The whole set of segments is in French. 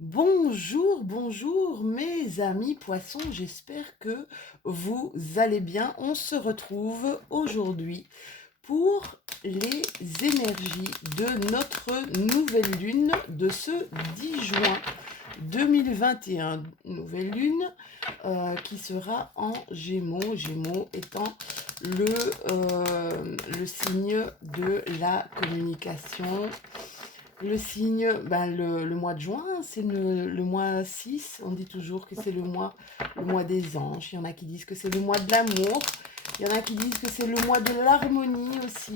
Bonjour, bonjour mes amis poissons, j'espère que vous allez bien. On se retrouve aujourd'hui pour les énergies de notre nouvelle lune de ce 10 juin 2021. Nouvelle lune qui sera en Gémeaux, Gémeaux étant le signe de la communication. Le signe, le mois de juin, c'est le mois 6. On dit toujours que c'est le mois des anges. Il y en a qui disent que c'est le mois de l'amour. Il y en a qui disent que c'est le mois de l'harmonie aussi.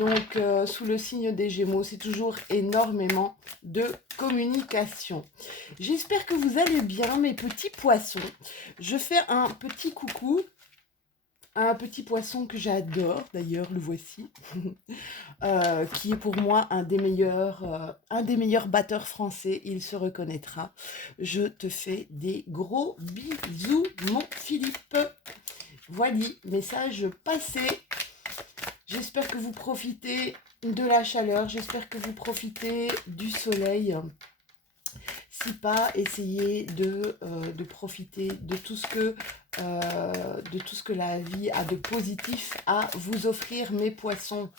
Donc, sous le signe des Gémeaux, c'est toujours énormément de communication. J'espère que vous allez bien, mes petits poissons. Je fais un petit coucou à un petit poisson que j'adore, d'ailleurs, le voici. Qui est pour moi un des meilleurs batteurs français, il se reconnaîtra. Je te fais des gros bisous, mon Philippe. Voilà, message passé. J'espère que vous profitez de la chaleur, j'espère que vous profitez du soleil. Si pas, essayez de profiter de tout ce que la vie a de positif à vous offrir, mes poissons.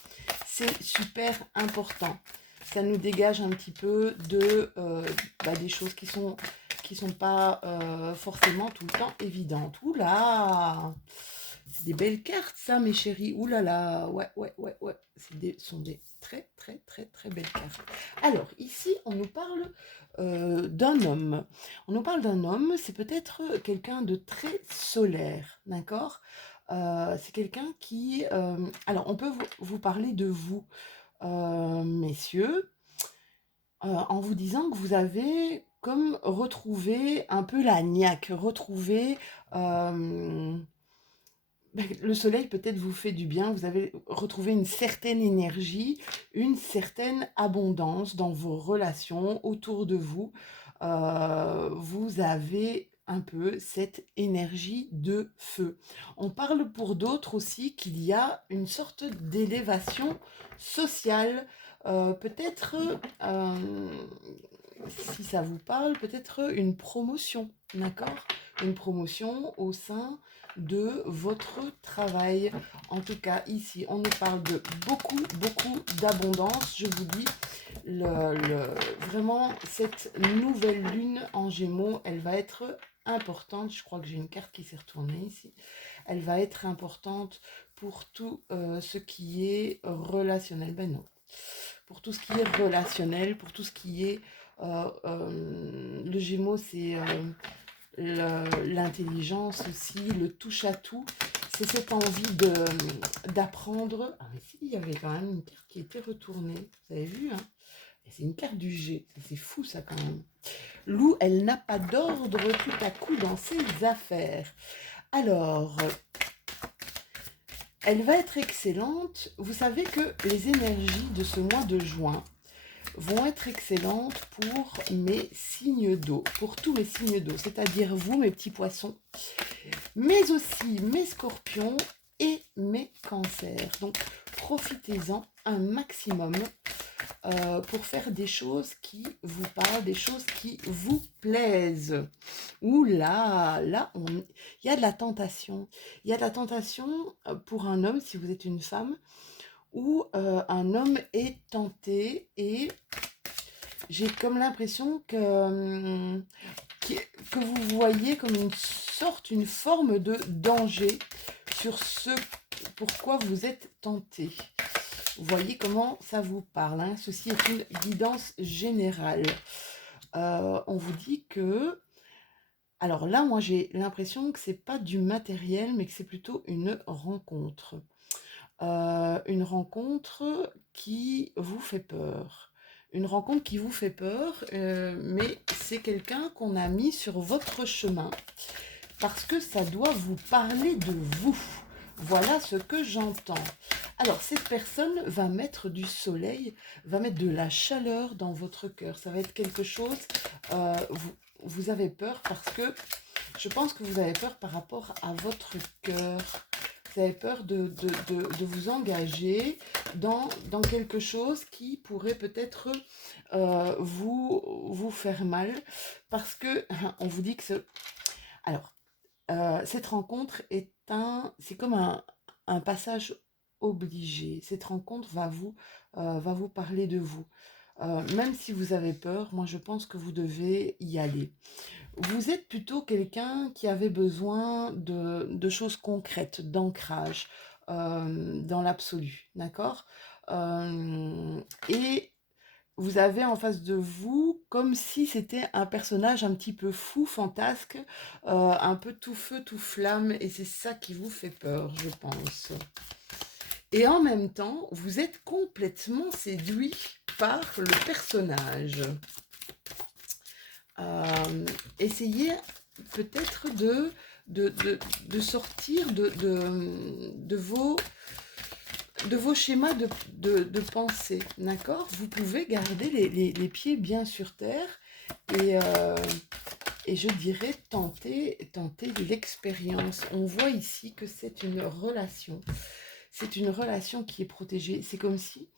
C'est super important. Ça nous dégage un petit peu des choses qui sont pas forcément tout le temps évidentes. Oula, c'est des belles cartes ça, mes chéris. Oula là, ouais. Ce sont des très belles cartes. Alors ici, on nous parle d'un homme. On nous parle d'un homme, c'est peut-être quelqu'un de très solaire, d'accord. C'est quelqu'un qui... alors, on peut vous parler de vous, messieurs, en vous disant que vous avez comme retrouvé un peu la niaque, retrouvé... le soleil peut-être vous fait du bien, vous avez retrouvé une certaine énergie, une certaine abondance dans vos relations autour de vous. Vous avez un peu cette énergie de feu. On parle pour d'autres aussi qu'il y a une sorte d'élévation sociale, peut-être, si ça vous parle, peut-être une promotion, d'accord? Une promotion au sein de votre travail. En tout cas, ici, on nous parle de beaucoup d'abondance. Je vous dis, vraiment, cette nouvelle lune en Gémeaux, elle va être importante. Je crois que j'ai une carte qui s'est retournée ici. Elle va être importante pour tout ce qui est relationnel. Ben non. Pour tout ce qui est relationnel, pour tout ce qui est... le Gémeaux, c'est... l'intelligence aussi, le touche-à-tout, c'est cette envie d'apprendre. Ah mais si, il y avait quand même une carte qui était retournée, vous avez vu, hein? Et c'est une carte du G, c'est fou ça quand même. Lou, elle n'a pas d'ordre tout à coup dans ses affaires. Alors, elle va être excellente. Vous savez que les énergies de ce mois de juin vont être excellentes pour mes signes d'eau, pour tous mes signes d'eau, c'est-à-dire vous, mes petits poissons, mais aussi mes scorpions et mes cancers. Donc, profitez-en un maximum pour faire des choses qui vous parlent, des choses qui vous plaisent. Ouh là, il y a de la tentation. Il y a de la tentation pour un homme, si vous êtes une femme, où un homme est tenté et j'ai comme l'impression que vous voyez comme une forme de danger sur ce pourquoi vous êtes tenté. Vous voyez comment ça vous parle, hein. Ceci est une guidance générale. On vous dit que... Alors là, moi, j'ai l'impression que c'est pas du matériel, mais que c'est plutôt une rencontre. Une rencontre qui vous fait peur. Une rencontre qui vous fait peur, mais c'est quelqu'un qu'on a mis sur votre chemin parce que ça doit vous parler de vous. Voilà ce que j'entends. Alors, cette personne va mettre du soleil, va mettre de la chaleur dans votre cœur. Ça va être quelque chose, vous avez peur parce que, je pense que vous avez peur par rapport à votre cœur, Vous avez peur de vous engager dans quelque chose qui pourrait peut-être vous faire mal. Parce que on vous dit que alors, cette rencontre c'est comme un passage obligé. Cette rencontre va vous parler de vous. Même si vous avez peur, moi je pense que vous devez y aller. Vous êtes plutôt quelqu'un qui avait besoin de choses concrètes, d'ancrage dans l'absolu, d'accord. Et vous avez en face de vous comme si c'était un personnage un petit peu fou, fantasque, un peu tout feu, tout flamme, et c'est ça qui vous fait peur, je pense. Et en même temps, vous êtes complètement séduit par le personnage. Essayez peut-être de sortir de vos schémas de pensée, d'accord. Vous pouvez garder les pieds bien sur terre et je dirais tenter l'expérience. On voit ici que c'est une relation. C'est une relation qui est protégée. C'est comme si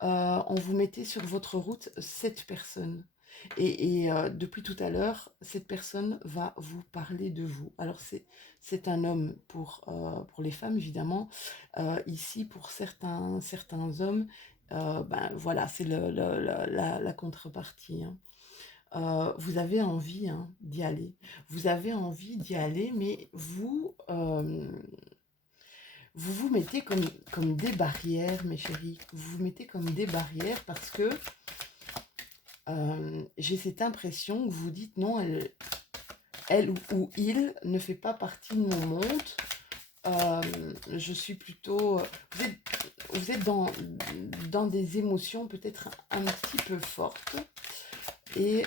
on vous mettait sur votre route cette personne. Et depuis tout à l'heure, cette personne va vous parler de vous. Alors c'est un homme pour les femmes, évidemment. Ici, pour certains hommes, ben voilà, c'est la contrepartie, hein. Vous avez envie, hein, d'y aller. Vous avez envie d'y aller, mais vous vous mettez comme des barrières, mes chéris. Vous vous mettez comme des barrières parce que j'ai cette impression que vous dites non, elle ou il ne fait pas partie de mon monde. Je suis plutôt... Vous êtes dans des émotions peut-être un petit peu fortes. Et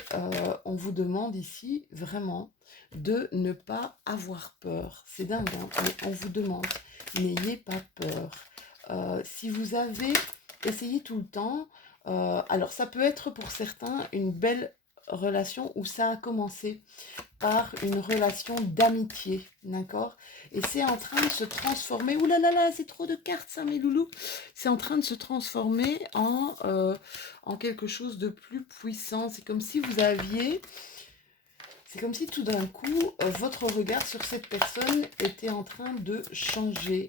on vous demande ici vraiment de ne pas avoir peur. C'est dingue, hein, mais on vous demande, n'ayez pas peur. Si vous avez essayé tout le temps, alors ça peut être pour certains une belle relation où ça a commencé par une relation d'amitié, d'accord. Et c'est en train de se transformer, ouh là là là, c'est trop de cartes ça mes loulous, c'est en train de se transformer en quelque chose de plus puissant. C'est comme si c'est comme si tout d'un coup, votre regard sur cette personne était en train de changer.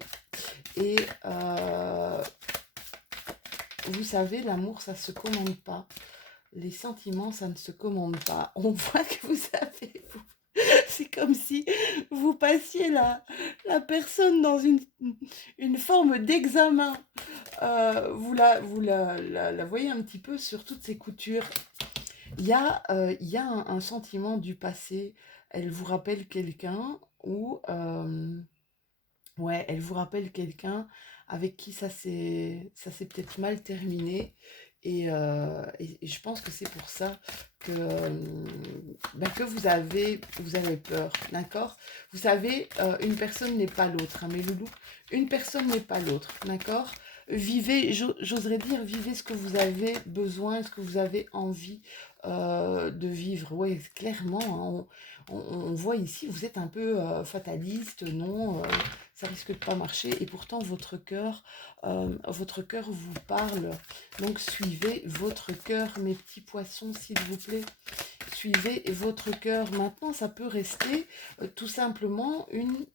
Et vous savez, l'amour, ça se commande pas. Les sentiments, ça ne se commande pas. On voit que vous avez... C'est comme si vous passiez la personne dans une forme d'examen. Vous la voyez un petit peu sur toutes ses coutures. Il y a un sentiment du passé. Elle vous rappelle quelqu'un ou... ouais, elle vous rappelle quelqu'un avec qui ça s'est peut-être mal terminé. Et je pense que c'est pour ça que, que vous avez peur, d'accord. Vous savez, une personne n'est pas l'autre, hein, mes loulous. Une personne n'est pas l'autre, d'accord. Vivez, j'oserais dire, vivez ce que vous avez besoin, ce que vous avez envie de vivre. Oui, clairement, hein, on voit ici, vous êtes un peu fataliste, non, ça risque de pas marcher. Et pourtant, votre cœur vous parle. Donc, suivez votre cœur, mes petits poissons, s'il vous plaît. Suivez votre cœur. Maintenant, ça peut rester tout simplement une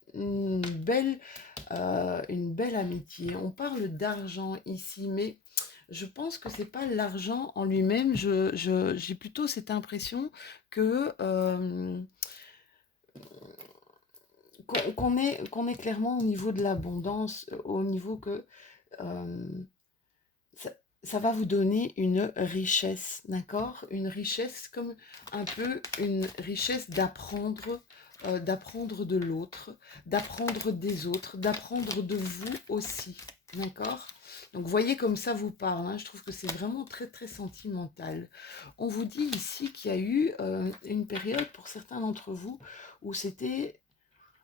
belle amitié. On parle d'argent ici, mais je pense que c'est pas l'argent en lui-même. J'ai plutôt cette impression que qu'on est clairement au niveau de l'abondance, au niveau que euh, ça, ça va vous donner une richesse, d'accord? Une richesse comme un peu une richesse d'apprendre de l'autre, d'apprendre des autres, d'apprendre de vous aussi, d'accord? Donc, voyez comme ça vous parle, hein, je trouve que c'est vraiment très, très sentimental. On vous dit ici qu'il y a eu une période pour certains d'entre vous où c'était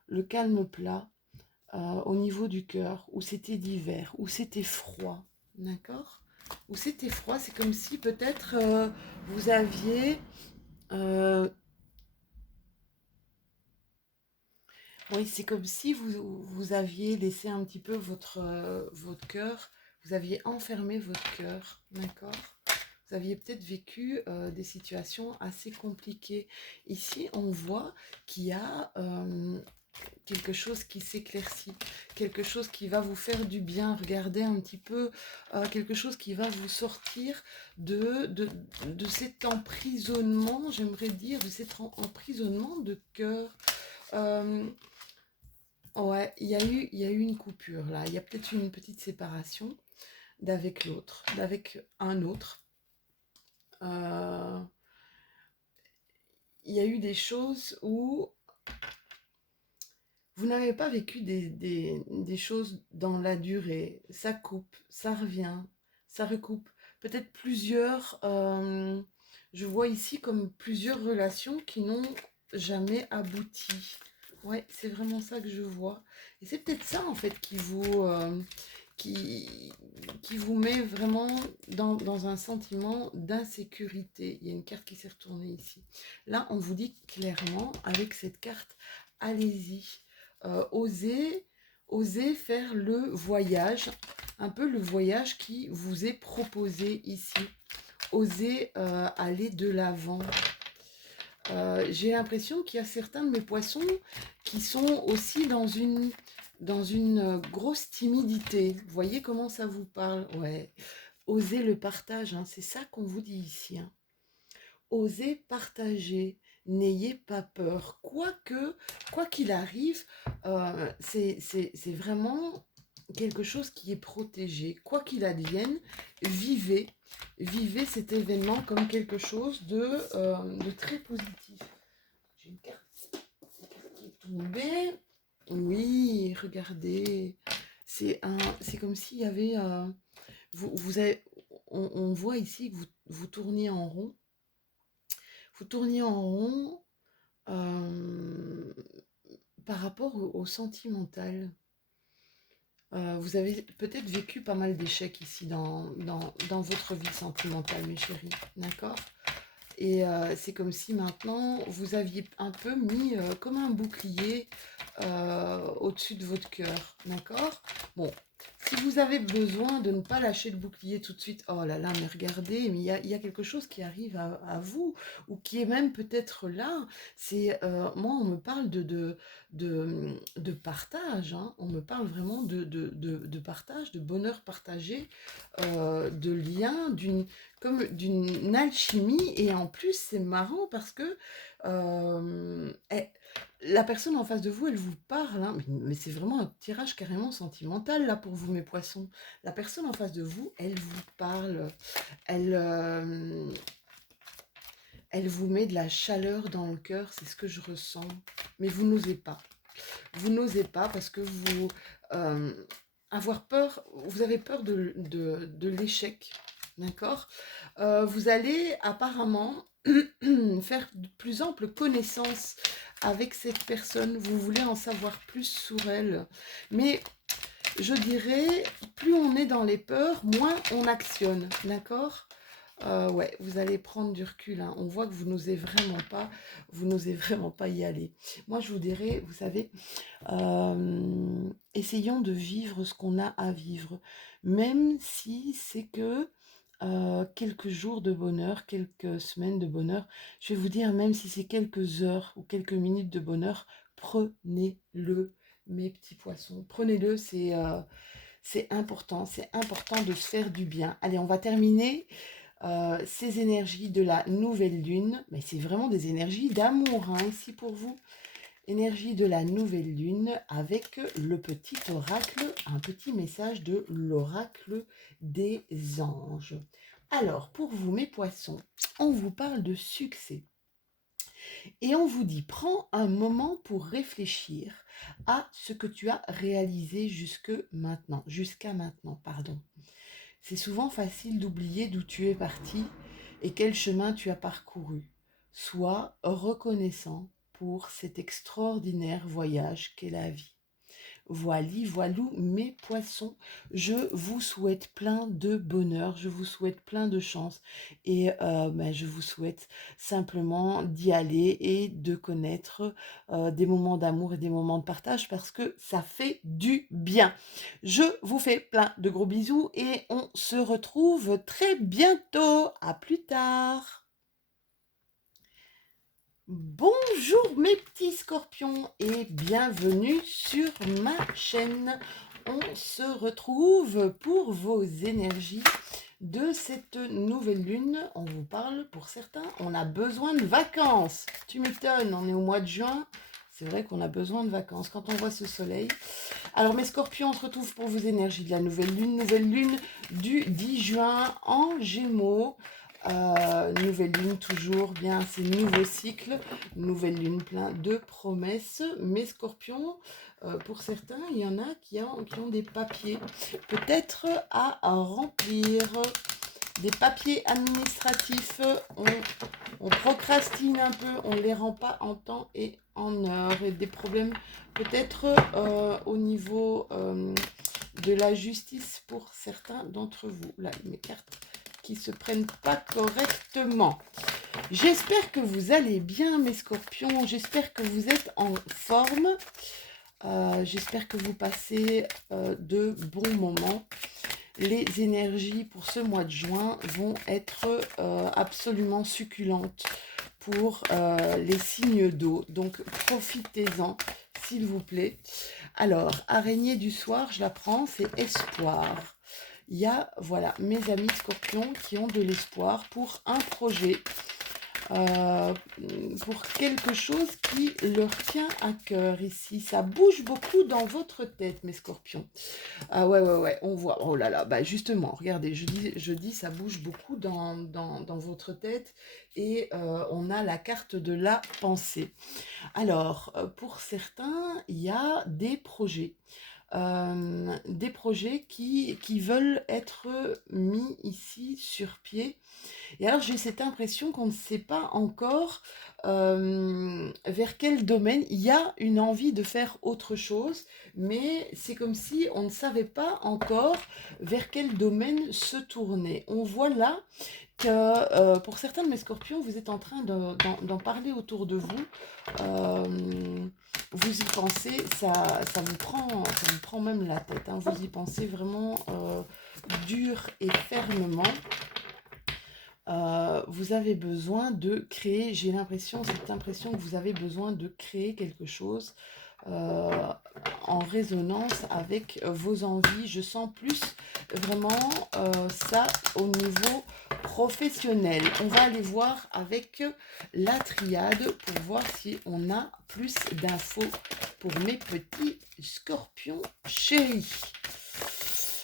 le calme plat au niveau du cœur, où c'était d'hiver, où c'était froid, d'accord? Où c'était froid, c'est comme si peut-être vous aviez... euh, Oui, c'est comme si vous aviez laissé un petit peu votre cœur, vous aviez enfermé votre cœur, d'accord? Vous aviez peut-être vécu des situations assez compliquées. Ici, on voit qu'il y a quelque chose qui s'éclaircit, quelque chose qui va vous faire du bien. Regardez un petit peu, quelque chose qui va vous sortir de cet emprisonnement, j'aimerais dire, de cet emprisonnement de cœur. Euh, ouais, il y a eu une coupure là, il y a peut-être eu une petite séparation d'avec l'autre, d'avec un autre. Euh, il y a eu des choses où vous n'avez pas vécu des choses dans la durée. Ça coupe, ça revient, ça recoupe. Peut-être plusieurs, je vois ici comme plusieurs relations qui n'ont jamais abouti. Ouais, c'est vraiment ça que je vois. Et c'est peut-être ça en fait qui, qui vous met vraiment dans un sentiment d'insécurité. Il y a une carte qui s'est retournée ici. Là, on vous dit clairement avec cette carte, allez-y. Osez, osez faire le voyage, un peu le voyage qui vous est proposé ici. Osez aller de l'avant. J'ai l'impression qu'il y a certains de mes poissons qui sont aussi dans une grosse timidité. Vous voyez comment ça vous parle? Ouais. Osez le partage, hein, c'est ça qu'on vous dit ici, hein. Osez partager, n'ayez pas peur. Quoi qu'il arrive, c'est vraiment quelque chose qui est protégé. Quoi qu'il advienne, vivez, vivez cet événement comme quelque chose de très positif. J'ai une carte qui est tombée. Oui, regardez. C'est comme s'il y avait... vous avez, on voit ici que vous tourniez en rond. Vous tourniez en rond euh, par rapport au sentimental. Vous avez peut-être vécu pas mal d'échecs ici dans votre vie sentimentale, mes chéris, d'accord? Et c'est comme si maintenant, vous aviez un peu mis comme un bouclier au-dessus de votre cœur, d'accord? Bon, si vous avez besoin de ne pas lâcher le bouclier tout de suite, oh là là, mais regardez, mais il y a quelque chose qui arrive à vous, ou qui est même peut-être là. C'est, moi, on me parle de partage, hein. On me parle vraiment de partage, de bonheur partagé, de lien, comme d'une alchimie. Et en plus, c'est marrant parce que la personne en face de vous, elle vous parle, hein, mais c'est vraiment un tirage carrément sentimental là pour vous, mes poissons. La personne en face de vous, elle vous parle, elle, elle vous met de la chaleur dans le cœur, c'est ce que je ressens. Mais vous n'osez pas. Vous n'osez pas parce que vous avoir peur, vous avez peur de l'échec, d'accord? Vous allez apparemment faire de plus ample connaissance avec cette personne, vous voulez en savoir plus sur elle, mais je dirais, plus on est dans les peurs, moins on actionne, d'accord? Ouais, vous allez prendre du recul, hein. On voit que vous n'osez vraiment pas y aller. Moi, je vous dirais, vous savez, essayons de vivre ce qu'on a à vivre, même si c'est que quelques jours de bonheur, quelques semaines de bonheur. Je vais vous dire, même si c'est quelques heures ou quelques minutes de bonheur, prenez-le, mes petits poissons. Prenez-le, c'est important de se faire du bien. Allez, on va terminer ces énergies de la nouvelle lune, mais c'est vraiment des énergies d'amour, hein, ici pour vous. Énergie de la nouvelle lune avec le petit oracle, un petit message de l'oracle des anges. Alors, pour vous, mes poissons, on vous parle de succès. Et on vous dit, prends un moment pour réfléchir à ce que tu as réalisé jusqu'à maintenant, pardon. C'est souvent facile d'oublier d'où tu es parti et quel chemin tu as parcouru. Sois reconnaissant pour cet extraordinaire voyage qu'est la vie. Voili, voilou, mes poissons, je vous souhaite plein de bonheur, je vous souhaite plein de chance et je vous souhaite simplement d'y aller et de connaître des moments d'amour et des moments de partage parce que ça fait du bien. Je vous fais plein de gros bisous et on se retrouve très bientôt. À plus tard. Bonjour mes petits scorpions et bienvenue sur ma chaîne. On se retrouve pour vos énergies de cette nouvelle lune. On vous parle pour certains, on a besoin de vacances. Tu m'étonnes, on est au mois de juin. C'est vrai qu'on a besoin de vacances quand on voit ce soleil. Alors mes scorpions, on se retrouve pour vos énergies de la nouvelle lune du 10 juin en Gémeaux. Nouvelle lune toujours bien, c'est nouveau cycle, nouvelle lune plein de promesses. Mes scorpions, pour certains, il y en a qui ont des papiers peut-être à remplir, des papiers administratifs. On procrastine un peu, on ne les rend pas en temps et en heure, et des problèmes peut-être au niveau de la justice pour certains d'entre vous. Là, mes cartes qui se prennent pas correctement. J'espère que vous allez bien mes scorpions, j'espère que vous êtes en forme, j'espère que vous passez de bons moments. Les énergies pour ce mois de juin vont être absolument succulentes pour les signes d'eau, donc profitez-en s'il vous plaît. Alors, araignée du soir, je la prends, c'est espoir. Il y a, voilà, mes amis scorpions qui ont de l'espoir pour un projet, pour quelque chose qui leur tient à cœur ici. Ça bouge beaucoup dans votre tête, mes scorpions. Ah ouais, on voit. Oh là là, bah justement, regardez, je dis ça bouge beaucoup dans votre tête et on a la carte de la pensée. Alors, pour certains, il y a des projets. Des projets qui veulent être mis ici sur pied. Et alors j'ai cette impression qu'on ne sait pas encore vers quel domaine. Il y a une envie de faire autre chose, mais c'est comme si on ne savait pas encore vers quel domaine se tourner. On voit là que pour certains de mes scorpions, vous êtes en train d'en parler autour de vous. Vous y pensez, ça vous prend même la tête. Hein. Vous y pensez vraiment dur et fermement. Vous avez besoin de créer, j'ai l'impression, cette impression que vous avez besoin de créer quelque chose en résonance avec vos envies. Je sens plus vraiment ça au niveau professionnel. On va aller voir avec la triade pour voir si on a plus d'infos pour mes petits scorpions chéris.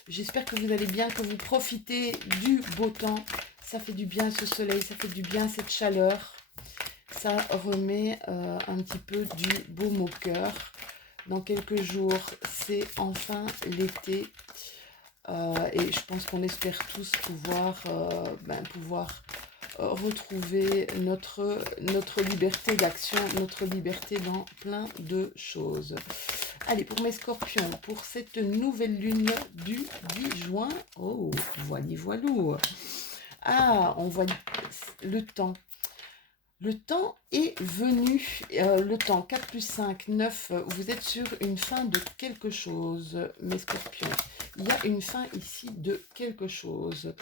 J'espère que vous allez bien, que vous profitez du beau temps. Ça fait du bien ce soleil, ça fait du bien cette chaleur. Ça remet un petit peu du baume au cœur. Dans quelques jours, c'est enfin l'été. Et je pense qu'on espère tous pouvoir retrouver notre liberté d'action, notre liberté dans plein de choses. Allez, pour mes scorpions, pour cette nouvelle lune du 10 juin, oh, voilou. Ah, on voit le temps. Le temps est venu, le temps 4 plus 5, 9, vous êtes sur une fin de quelque chose, mes scorpions. Il y a une fin ici de quelque chose.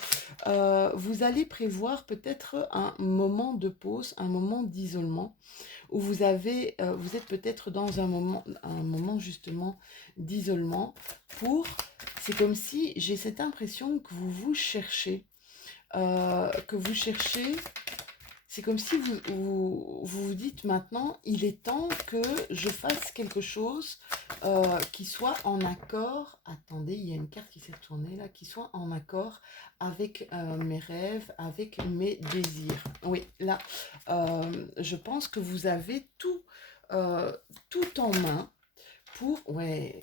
Vous allez prévoir peut-être un moment de pause, un moment d'isolement, où vous êtes peut-être dans un moment justement d'isolement c'est comme si j'ai cette impression que vous cherchez, c'est comme si vous dites maintenant, il est temps que je fasse quelque chose qui soit en accord. Attendez, il y a une carte qui s'est tournée là, qui soit en accord avec mes rêves, avec mes désirs. Oui, là, je pense que vous avez tout en main. Ouais,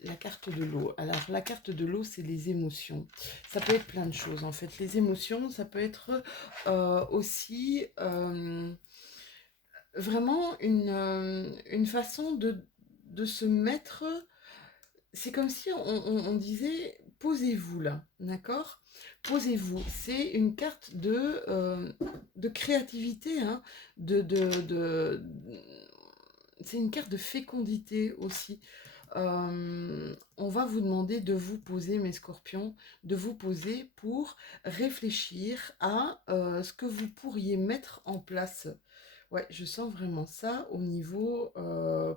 la carte de l'eau. Alors, la carte de l'eau, c'est les émotions. Ça peut être plein de choses, en fait. Les émotions, ça peut être aussi vraiment une façon de se mettre c'est comme si on disait posez-vous là, d'accord? Posez-vous. C'est une carte de créativité, hein, de c'est une carte de fécondité aussi. On va vous demander de vous poser, mes scorpions, de vous poser pour réfléchir à ce que vous pourriez mettre en place. Ouais, je sens vraiment ça au niveau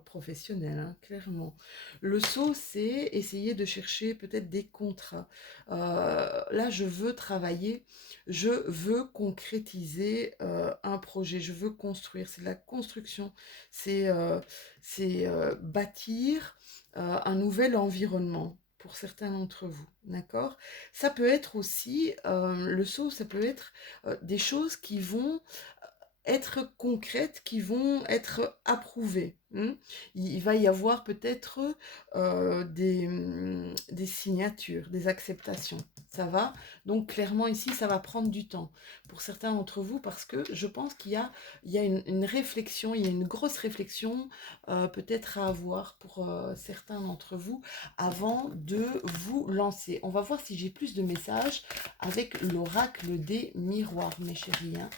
professionnel, hein, clairement. Le saut, c'est essayer de chercher peut-être des contrats. Là, je veux travailler, je veux concrétiser un projet, je veux construire. C'est de la construction, c'est bâtir un nouvel environnement pour certains d'entre vous, d'accord? Ça peut être aussi, le saut, ça peut être des choses qui vont être concrètes, qui vont être approuvées. Il va y avoir peut-être des signatures, des acceptations. Ça va? Donc clairement ici, ça va prendre du temps pour certains d'entre vous parce que je pense qu'il y a une réflexion, il y a une grosse réflexion peut-être à avoir pour certains d'entre vous avant de vous lancer. On va voir si j'ai plus de messages avec l'oracle des miroirs, mes chéris, hein.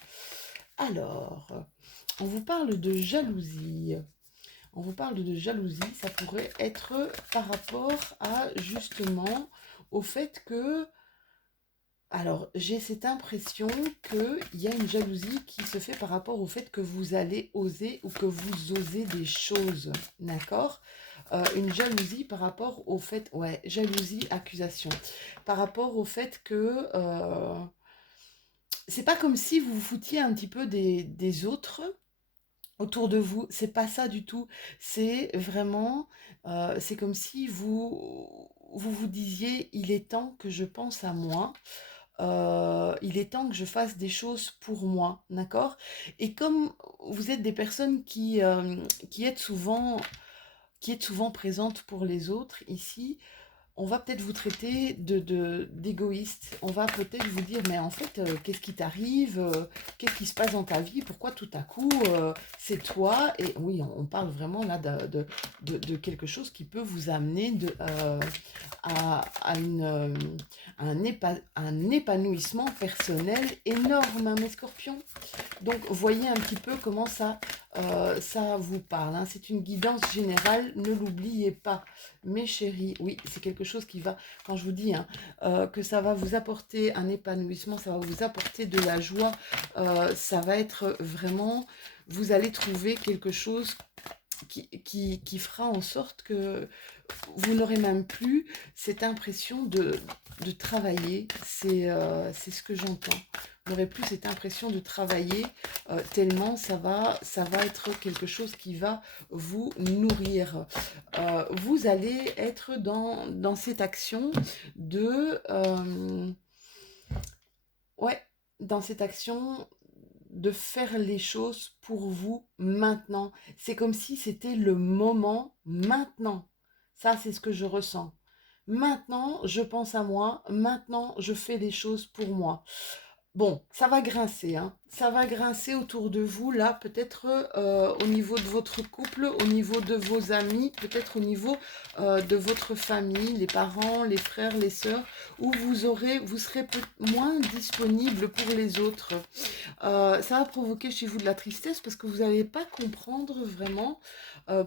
Alors, on vous parle de jalousie. On vous parle de jalousie, ça pourrait être par rapport à justement au fait que, alors j'ai cette impression qu'il y a une jalousie qui se fait par rapport au fait que vous allez oser ou que vous osez des choses, d'accord? Une jalousie par rapport au fait, ouais, jalousie, accusation, par rapport au fait que c'est pas comme si vous vous foutiez un petit peu des autres autour de vous, c'est pas ça du tout. C'est vraiment, c'est comme si vous disiez, il est temps que je pense à moi. Il est temps que je fasse des choses pour moi, d'accord? Et comme vous êtes des personnes qui qui êtes souvent présentes pour les autres ici, on va peut-être vous traiter d'égoïste. On va peut-être vous dire, mais en fait, qu'est-ce qui t'arrive? Qu'est-ce qui se passe dans ta vie? Pourquoi tout à coup, c'est toi? Et oui, on parle vraiment là de quelque chose qui peut vous amener à un épanouissement personnel énorme, hein, mes scorpions. Donc, voyez un petit peu comment ça vous parle, hein. C'est une guidance générale, ne l'oubliez pas, mes chéris. Oui, c'est quelque chose qui va, quand je vous dis hein, que ça va vous apporter un épanouissement, ça va vous apporter de la joie, ça va être vraiment, vous allez trouver quelque chose qui fera en sorte que vous n'aurez même plus cette impression de travailler. C'est ce que j'entends. Vous n'aurez plus cette impression de travailler tellement ça va être quelque chose qui va vous nourrir. Vous allez être dans cette action de... ouais, dans cette action de faire les choses pour vous maintenant. C'est comme si c'était le moment maintenant. Ça, c'est ce que je ressens. Maintenant, je pense à moi. Maintenant, je fais les choses pour moi. Bon, ça va grincer, hein. Ça va grincer autour de vous, là, peut-être au niveau de votre couple, au niveau de vos amis, peut-être au niveau de votre famille, les parents, les frères, les sœurs, où vous serez moins disponible pour les autres. Ça va provoquer chez vous de la tristesse parce que vous n'allez pas comprendre vraiment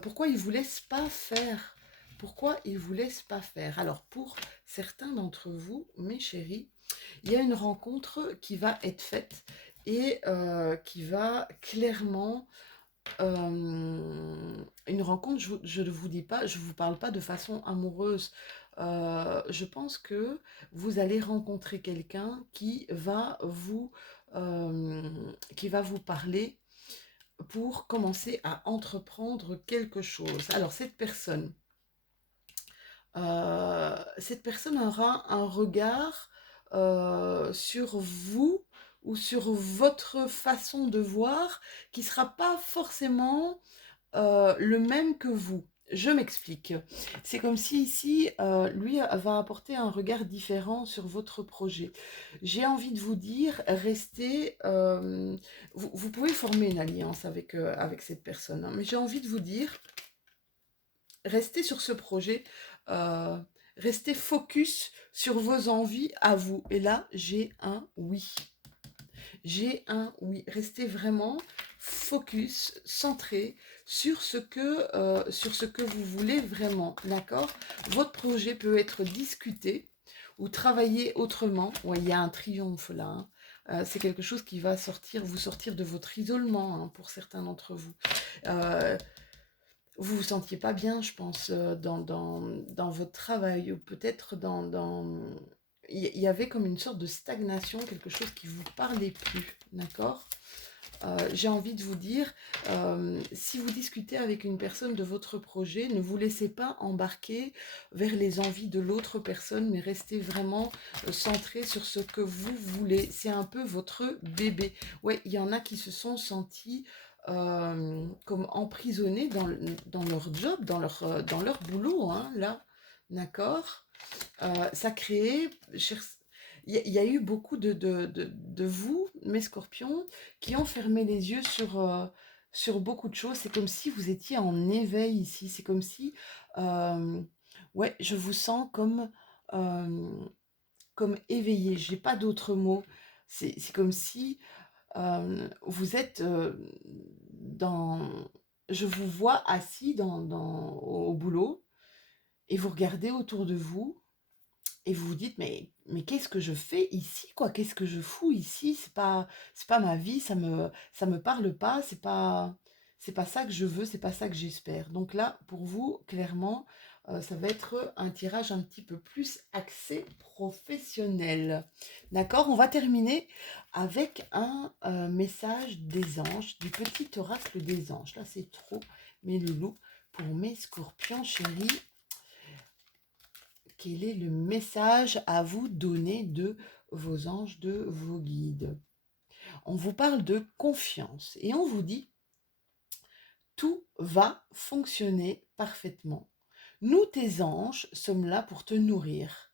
pourquoi ils ne vous laissent pas faire. Pourquoi ils ne vous laissent pas faire. Alors, pour certains d'entre vous, mes chéris, il y a une rencontre qui va être faite et qui va clairement... une rencontre, je ne vous dis pas, je ne vous parle pas de façon amoureuse. Je pense que vous allez rencontrer quelqu'un qui va vous parler pour commencer à entreprendre quelque chose. Alors cette personne aura un regard sur vous ou sur votre façon de voir qui ne sera pas forcément le même que vous. Je m'explique. C'est comme si ici, lui va apporter un regard différent sur votre projet. J'ai envie de vous dire, restez... vous pouvez former une alliance avec cette personne, hein, mais j'ai envie de vous dire, restez sur ce projet euh, restez focus sur vos envies à vous. Et là, j'ai un oui. J'ai un oui. Restez vraiment focus, centré sur ce que vous voulez vraiment. D'accord? Votre projet peut être discuté ou travaillé autrement. Ouais, il y a un triomphe là. Hein. C'est quelque chose qui va vous sortir de votre isolement hein, pour certains d'entre vous. Euh, vous vous sentiez pas bien, je pense, dans votre travail, ou peut-être Il y avait comme une sorte de stagnation, quelque chose qui vous parlait plus, d'accord? J'ai envie de vous dire, si vous discutez avec une personne de votre projet, ne vous laissez pas embarquer vers les envies de l'autre personne, mais restez vraiment centré sur ce que vous voulez. C'est un peu votre bébé. Ouais, il y en a qui se sont sentis comme emprisonnés dans leur job, dans leur boulot, hein, là, d'accord? Ça crée, il y a eu beaucoup de vous, mes scorpions, qui ont fermé les yeux sur beaucoup de choses. C'est comme si vous étiez en éveil ici. C'est comme si, euh, ouais, je vous sens euh, comme éveillé. J'ai pas d'autre mot. C'est comme si vous êtes dans... Je vous vois assis au boulot et vous regardez autour de vous et vous vous dites, mais qu'est-ce que je fais ici, quoi? Qu'est-ce que je fous ici? C'est pas ma vie, ça me parle pas, c'est pas ça que je veux, c'est pas ça que j'espère. Donc là, pour vous, clairement, ça va être un tirage un petit peu plus axé professionnel. D'accord? On va terminer avec un message des anges, du petit oracle des anges. Là, c'est trop, mes loulous, pour mes scorpions chéris. Quel est le message à vous donner de vos anges, de vos guides? On vous parle de confiance et on vous dit tout va fonctionner parfaitement. Nous, tes anges, sommes là pour te nourrir,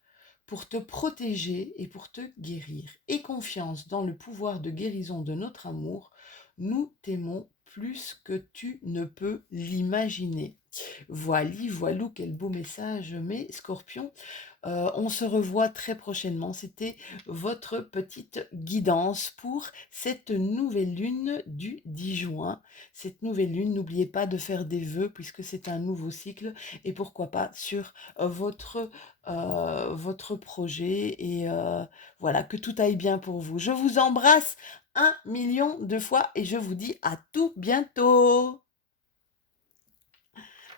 pour te protéger et pour te guérir. Aie confiance dans le pouvoir de guérison de notre amour. Nous t'aimons plus que tu ne peux l'imaginer. Voilou, quel beau message, mes scorpions. On se revoit très prochainement. C'était votre petite guidance pour cette nouvelle lune du 10 juin. Cette nouvelle lune, n'oubliez pas de faire des vœux puisque c'est un nouveau cycle et pourquoi pas sur votre projet et voilà, que tout aille bien pour vous. Je vous embrasse 1 million de fois et je vous dis à tout bientôt.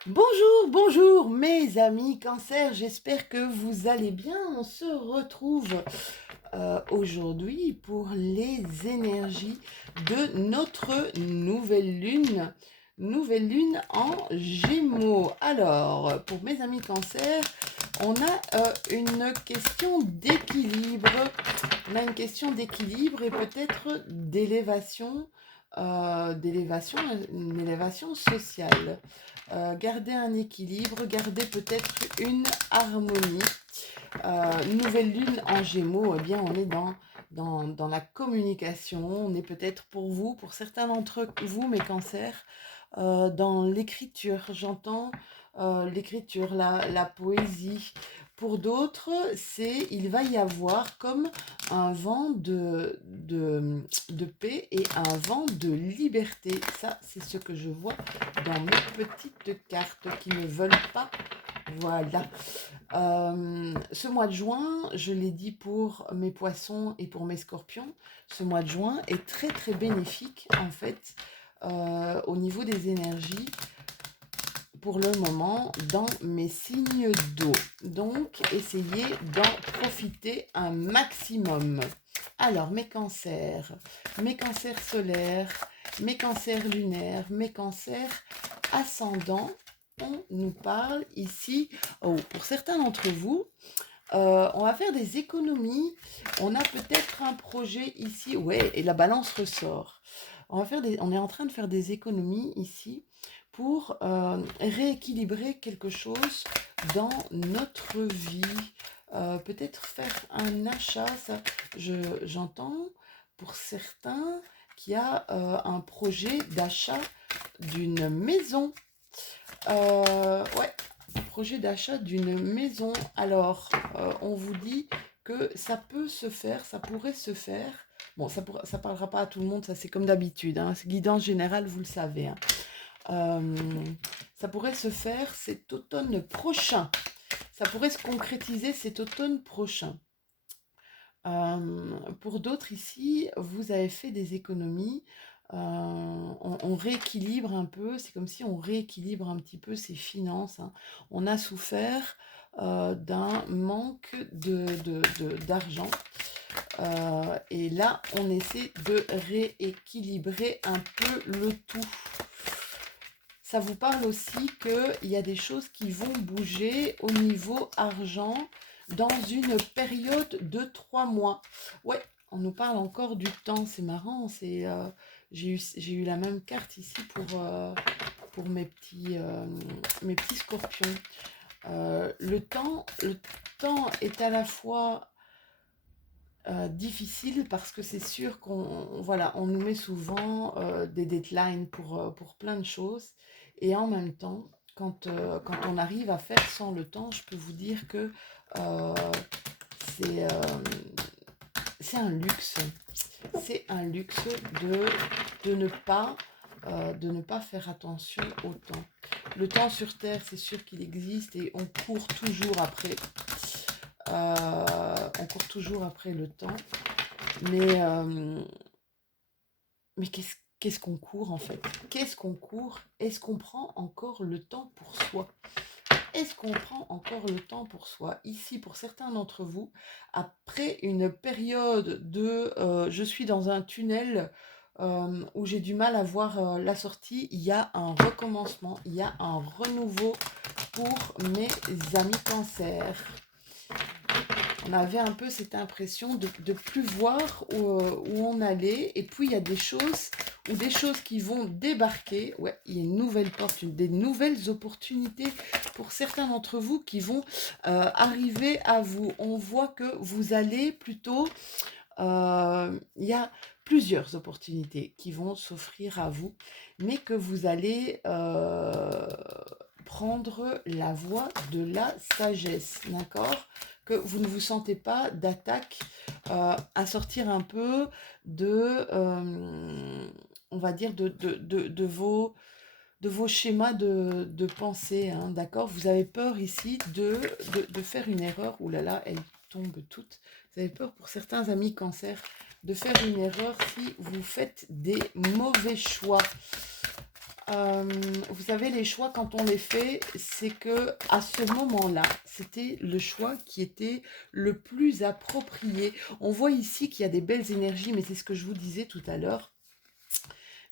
Bonjour, bonjour mes amis Cancer, j'espère que vous allez bien. On se retrouve aujourd'hui pour les énergies de notre nouvelle lune en Gémeaux. Alors, pour mes amis Cancer, on a une question d'équilibre. On a une question d'équilibre et peut-être d'élévation, une élévation sociale. Garder un équilibre, garder peut-être une harmonie. Nouvelle lune en Gémeaux, eh bien, on est dans la communication. On est peut-être pour vous, pour certains d'entre vous, mes cancers, dans l'écriture. J'entends l'écriture, la poésie. Pour d'autres, il va y avoir comme un vent de paix et un vent de liberté. Ça, c'est ce que je vois dans mes petites cartes qui ne veulent pas. Voilà. Ce mois de juin, je l'ai dit pour mes poissons et pour mes scorpions, ce mois de juin est très très bénéfique en fait au niveau des énergies pour le moment dans mes signes d'eau. Donc, essayez d'en profiter un maximum. Alors, mes cancers solaires, mes cancers lunaires, mes cancers ascendants, on nous parle ici, pour certains d'entre vous, on va faire des économies. On a peut-être un projet ici. Ouais, et la balance ressort. On est en train de faire des économies ici pour rééquilibrer quelque chose dans notre vie. Peut-être faire un achat. Ça, j'entends pour certains qu'il y a un projet d'achat d'une maison. Ouais, projet d'achat d'une maison. Alors, on vous dit que ça peut se faire, ça pourrait se faire. Bon, ça parlera pas à tout le monde, ça c'est comme d'habitude, hein. C'est guidance générale, vous le savez, hein. Euh, Ça pourrait se faire cet automne prochain. Ça pourrait se concrétiser cet automne prochain. Pour d'autres ici, vous avez fait des économies. On rééquilibre un peu. C'est comme si on rééquilibre un petit peu ses finances, hein. On a souffert d'un manque d'argent. Et là, on essaie de rééquilibrer un peu le tout. Ça vous parle aussi qu'il y a des choses qui vont bouger au niveau argent dans une période de 3 mois. Ouais, on nous parle encore du temps, c'est marrant. J'ai eu la même carte ici pour mes petits scorpions. Le temps est à la fois difficile parce que c'est sûr on nous met souvent des deadlines pour plein de choses. Et en même temps, quand on arrive à faire sans le temps, je peux vous dire que euh, c'est euh, c'est un luxe. C'est un luxe de de ne pas faire attention au temps. Le temps sur Terre, c'est sûr qu'il existe et on court toujours après. On court toujours après le temps. Mais, euh, mais qu'est-ce qu'on court en fait? Qu'est-ce qu'on court? Est-ce qu'on prend encore le temps pour soi? Est-ce qu'on prend encore le temps pour soi? Ici, pour certains d'entre vous, après une période de je suis dans un tunnel où j'ai du mal à voir la sortie, il y a un recommencement, il y a un renouveau pour mes amis cancer. On avait un peu cette impression de plus voir où on allait. Et puis, il y a des choses qui vont débarquer. Ouais, il y a une nouvelle porte, des nouvelles opportunités pour certains d'entre vous qui vont arriver à vous. On voit que vous allez plutôt... il y a plusieurs opportunités qui vont s'offrir à vous, mais que vous allez prendre la voie de la sagesse, d'accord? Que vous ne vous sentez pas d'attaque à sortir un peu on va dire, de vos schémas de pensée, hein, d'accord? Vous avez peur ici de faire une erreur. Ouh là là, elles tombent toutes. Vous avez peur pour certains amis cancer de faire une erreur si vous faites des mauvais choix. Vous savez, les choix, quand on les fait, c'est que à ce moment-là, c'était le choix qui était le plus approprié. On voit ici qu'il y a des belles énergies, mais c'est ce que je vous disais tout à l'heure.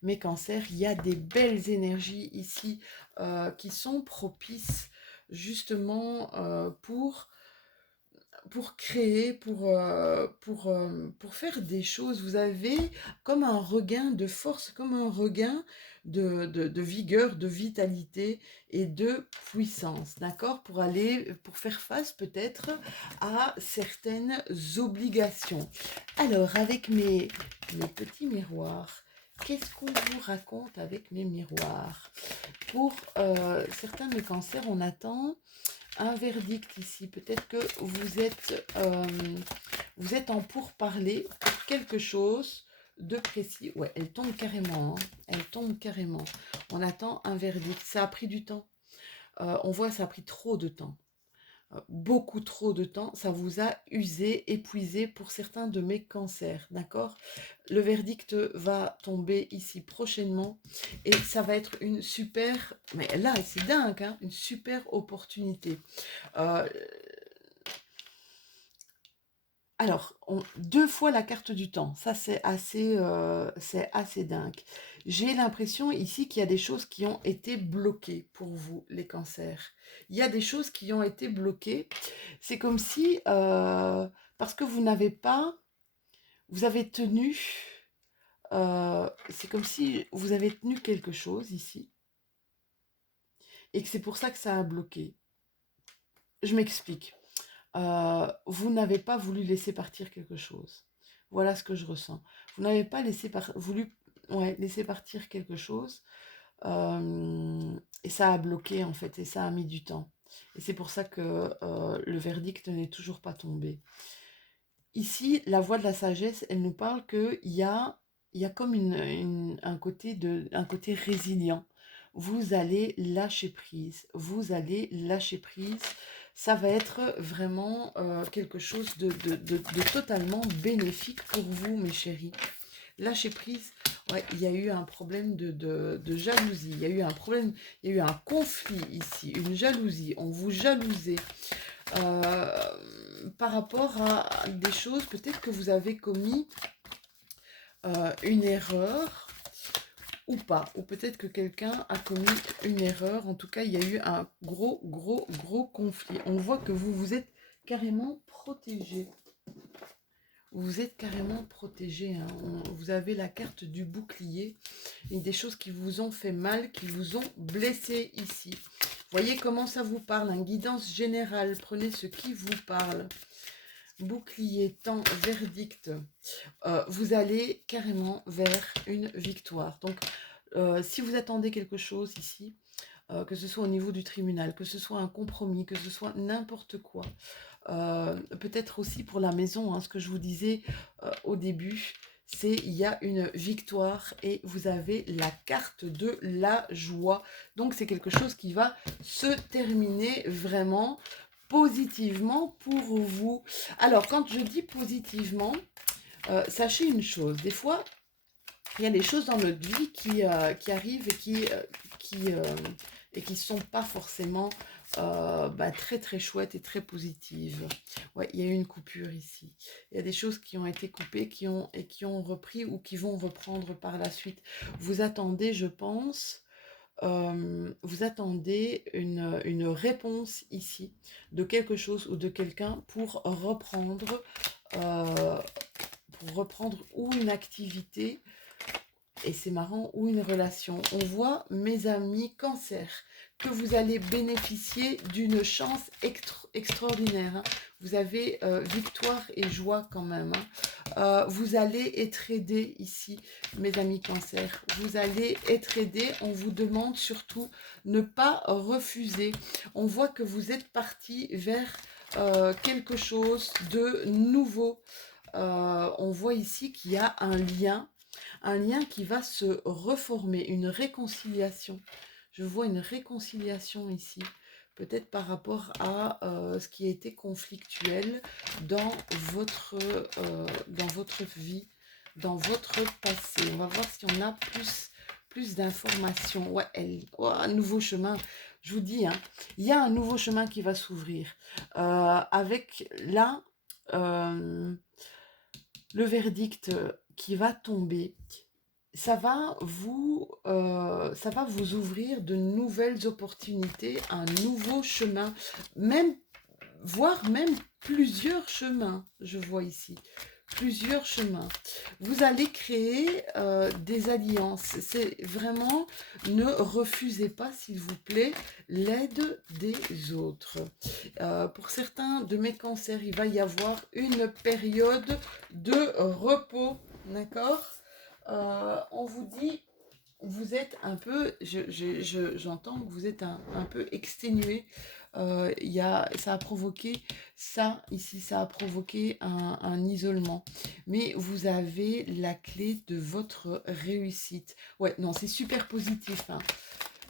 Mes cancers, il y a des belles énergies ici qui sont propices justement pour créer, pour faire des choses. Vous avez comme un regain de force, comme un regain de vigueur, de vitalité et de puissance, d'accord? Pour faire face peut-être à certaines obligations. Alors, avec mes petits miroirs, qu'est-ce qu'on vous raconte avec mes miroirs? Pour certains de mes cancers, on attend un verdict ici. Peut-être que vous êtes en pourparlers pour quelque chose de précis. Ouais, elle tombe carrément, hein. Elle tombe carrément. On attend un verdict. Ça a pris du temps. On voit ça a pris trop de temps. Beaucoup trop de temps, ça vous a usé, épuisé pour certains de mes cancers, d'accord? Le verdict va tomber ici prochainement et ça va être une super, mais là c'est dingue, hein, une super opportunité. Euh, alors, 2 fois la carte du temps, ça c'est assez dingue. J'ai l'impression ici qu'il y a des choses qui ont été bloquées pour vous, les cancers. Il y a des choses qui ont été bloquées. C'est comme si, parce que vous avez tenu, c'est comme si vous avez tenu quelque chose ici, et que c'est pour ça que ça a bloqué. Je m'explique. Vous n'avez pas voulu laisser partir quelque chose. Voilà ce que je ressens. Vous n'avez pas voulu laisser partir quelque chose et ça a bloqué en fait et ça a mis du temps. Et c'est pour ça que le verdict n'est toujours pas tombé. Ici, la voix de la sagesse, elle nous parle il y a comme un un côté résilient. Vous allez lâcher prise. Vous allez lâcher prise. Ça va être vraiment quelque chose de totalement bénéfique pour vous, mes chéris. Lâcher prise, ouais, il y a eu un problème de jalousie. Il y a eu un problème, il y a eu un conflit ici, une jalousie. On vous jalousait par rapport à des choses, peut-être que vous avez commis une erreur ou pas, ou peut-être que quelqu'un a commis une erreur. En tout cas, il y a eu un gros conflit. On voit que vous vous êtes carrément protégé. Vous êtes carrément protégé. Hein. Vous avez la carte du bouclier et des choses qui vous ont fait mal, qui vous ont blessé ici. Voyez comment ça vous parle, une guidance générale. Prenez ce qui vous parle. Bouclier, temps, verdict. Vous allez carrément vers une victoire. Donc, si vous attendez quelque chose ici, que ce soit au niveau du tribunal, que ce soit un compromis, que ce soit n'importe quoi, peut-être aussi pour la maison, hein, ce que je vous disais au début, c'est il y a une victoire et vous avez la carte de la joie. Donc c'est quelque chose qui va se terminer vraiment positivement pour vous. Alors quand je dis positivement, sachez une chose, des fois il y a des choses dans notre vie qui arrivent et qui sont pas forcément très très chouettes et très positives. Ouais, il y a eu une coupure ici. Il y a des choses qui ont été coupées qui ont repris ou qui vont reprendre par la suite. Vous attendez, je pense, vous attendez une réponse ici de quelque chose ou de quelqu'un euh, pour reprendre ou une activité. Et c'est marrant, ou une relation. On voit, mes amis cancer, que vous allez bénéficier d'une chance extraordinaire. Hein. Vous avez victoire et joie quand même. Hein. Vous allez être aidés ici, mes amis cancer. Vous allez être aidés. On vous demande surtout ne pas refuser. On voit que vous êtes parti vers quelque chose de nouveau. On voit ici qu'il y a un lien qui va se reformer, une réconciliation. Je vois une réconciliation ici, peut-être par rapport à ce qui a été conflictuel dans votre vie, dans votre passé. On va voir si on a plus d'informations. Ouais, un nouveau chemin. Je vous dis, hein, il y a un nouveau chemin qui va s'ouvrir. Avec là, le verdict qui va tomber, ça va vous ouvrir de nouvelles opportunités, un nouveau chemin, même, voire même plusieurs chemins, je vois ici. Plusieurs chemins. Vous allez créer des alliances. C'est vraiment, ne refusez pas, s'il vous plaît, l'aide des autres. Pour certains de mes cancers, il va y avoir une période de repos, d'accord. On vous dit, vous êtes un peu, j'entends que vous êtes un peu exténué. Ça a provoqué ça, ici, ça a provoqué un isolement. Mais vous avez la clé de votre réussite. Ouais, non, c'est super positif, hein.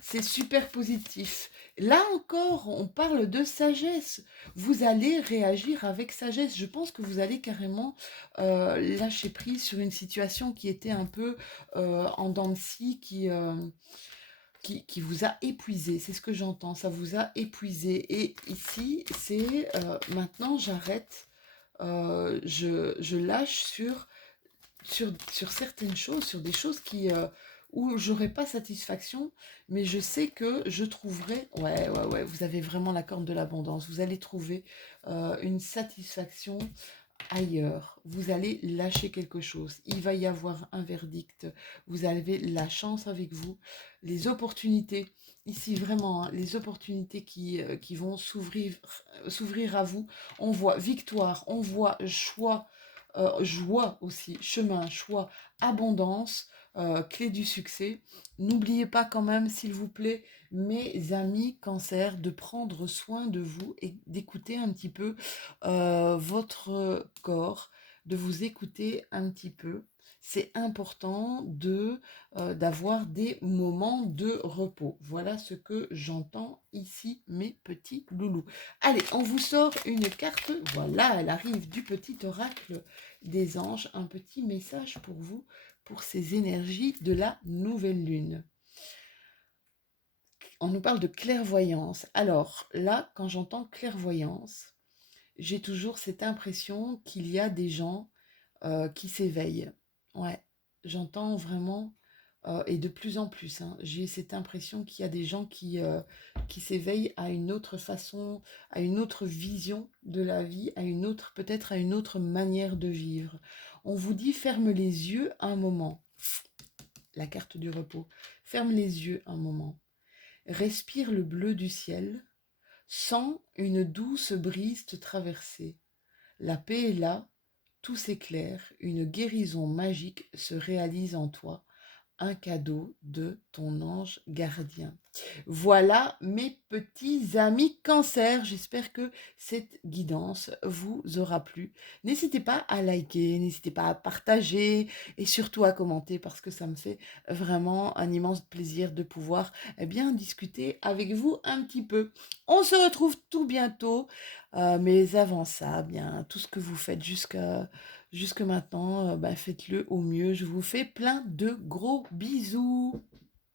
C'est super positif. Là encore, on parle de sagesse. Vous allez réagir avec sagesse. Je pense que vous allez carrément lâcher prise sur une situation qui était un peu en dents de scie, qui vous a épuisé. C'est ce que j'entends. Ça vous a épuisé. Et ici, c'est maintenant, j'arrête. Je lâche sur certaines choses, sur des choses où j'aurai pas satisfaction, mais je sais que je trouverai, ouais, vous avez vraiment la corne de l'abondance, vous allez trouver une satisfaction ailleurs, vous allez lâcher quelque chose, il va y avoir un verdict, vous avez la chance avec vous, les opportunités, ici vraiment, hein, les opportunités qui vont s'ouvrir à vous, on voit victoire, on voit choix, joie aussi, chemin, choix, abondance. clé du succès. N'oubliez pas quand même, s'il vous plaît, mes amis cancer, de prendre soin de vous et d'écouter un petit peu votre corps, de vous écouter un petit peu. C'est important d'avoir des moments de repos. Voilà ce que j'entends ici, mes petits loulous. Allez, on vous sort une carte. Voilà, elle arrive du petit oracle des anges. Un petit message pour vous, pour ces énergies de la nouvelle lune. On nous parle de clairvoyance. Alors là, quand j'entends clairvoyance, j'ai toujours cette impression qu'il y a des gens qui s'éveillent. Ouais, j'entends vraiment, et de plus en plus, hein, j'ai cette impression qu'il y a des gens qui s'éveillent à une autre façon, à une autre vision de la vie, à une autre, peut-être à une autre manière de vivre. On vous dit ferme les yeux un moment. La carte du repos. Ferme les yeux un moment. Respire le bleu du ciel. Sens une douce brise te traverser. La paix est là, tout s'éclaire, une guérison magique se réalise en toi, un cadeau de ton ange gardien. Voilà mes petits amis cancer, j'espère que cette guidance vous aura plu. N'hésitez pas à liker, n'hésitez pas à partager et surtout à commenter parce que ça me fait vraiment un immense plaisir de pouvoir bien discuter avec vous un petit peu. On se retrouve tout bientôt, mais avant ça, bien tout ce que vous faites jusque maintenant, faites-le au mieux. Je vous fais plein de gros bisous.